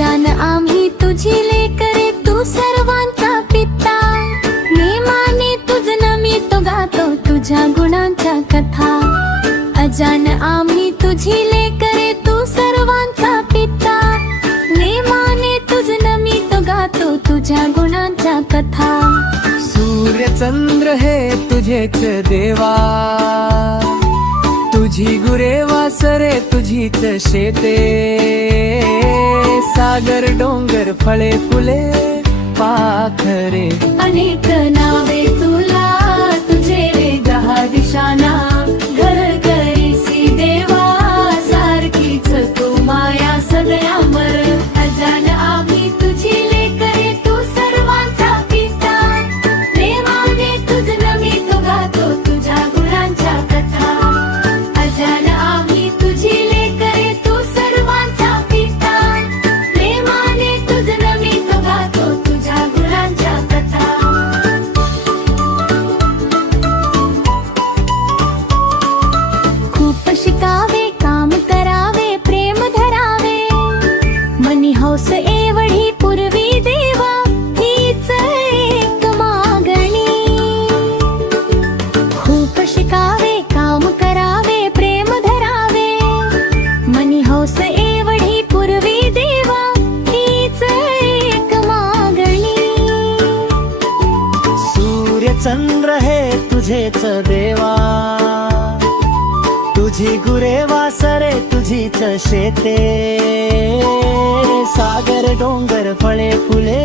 अजान आम्ही तुझी लेकरे, तू सर्वांचा पिता. नेमाने तुझ नमितो गातो तुझ्या गुणांच्या कथा. अजान आम्ही तुझी लेकरे, तू सर्वांचा पिता. नेमाने तुझ नमितो गातो तुझ्या गुणांच्या कथा. सूर्य चंद्र हे तुझेच देवा, तुझी गुरे वासरे तुझीच शेते. सागर डोंगर फळे फुले पाखरे. अनेक नावे तुला तुझे रे 10 दिशांना. घर करीसी देवा सारखीच तू माया सगळ्यांवर. अजान आम्ही तुझी लेकरे, तू सर्वांचा पिता. नेमाने तुझ नमितो गातो तुझ्या गुणांच्या कथा. अजान आम्ही तुझी लेकरे, तू सर्वांचा पिता. नेमाने तुझ नमितो गातो तुझ्या गुणांच्या कथा. खूप शिकावे काम करावे प्रेम धरावे. मनी हौस एवढी पूर्वी देवा हीच एक मागणी. खूप शिकावे काम करावे प्रेम धरावे. मनी हौस एवढी पूर्वी देवा हीच एक मागणी. सूर्य चंद्र हे तुझेच देवा, तुझी गुरे वासरे तुझीच शेते. सागर डोंगर फळे फुले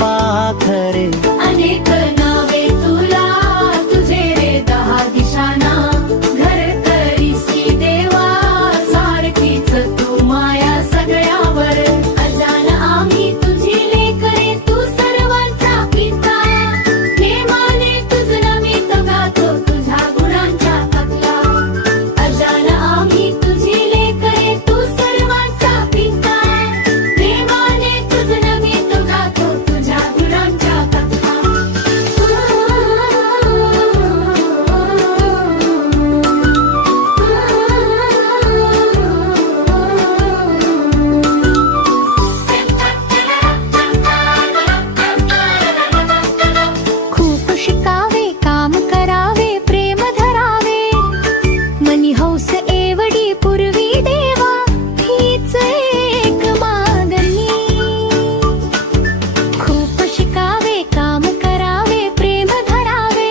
पाखरे. अनेक नावे तुला तुझे रे 10 दिशांना. घर करीसी देवा सारखीच तू माया सगळ्यावर. अजान आम्ही तुझी लेकरे, तू सर्वांचा पिता. नेमाने तुझ नमितो गातो तुझ्या गुणांच्या कथा. अजान आम्ही तुझी लेकरे, तू सर्वांचा पिता. नेमाने तुझ नमितो गातो तुझ्या गुणांच्या कथा. खूप शिकावे काम करावे प्रेम धरावे. मनी हौस एवढी पूर्वी देवा हीच एक मागणी. खूप शिकावे काम करावे प्रेम धरावे.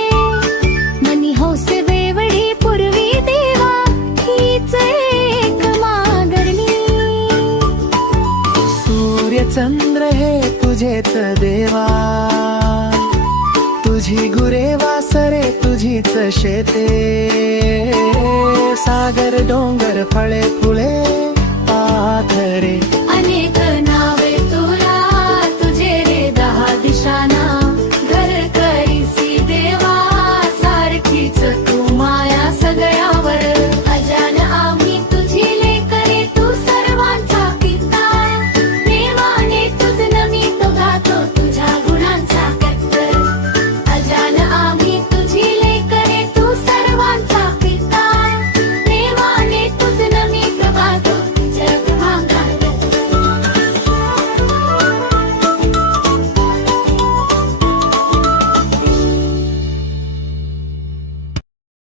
मनी हौस एवढी पूर्वी देवा हीच एक मागणी. सूर्य चंद्र हे तुझेच देवा, तुझी गुरे वासरे तुझीच शेते. सागर डोंगर फळे फुले पाखरे.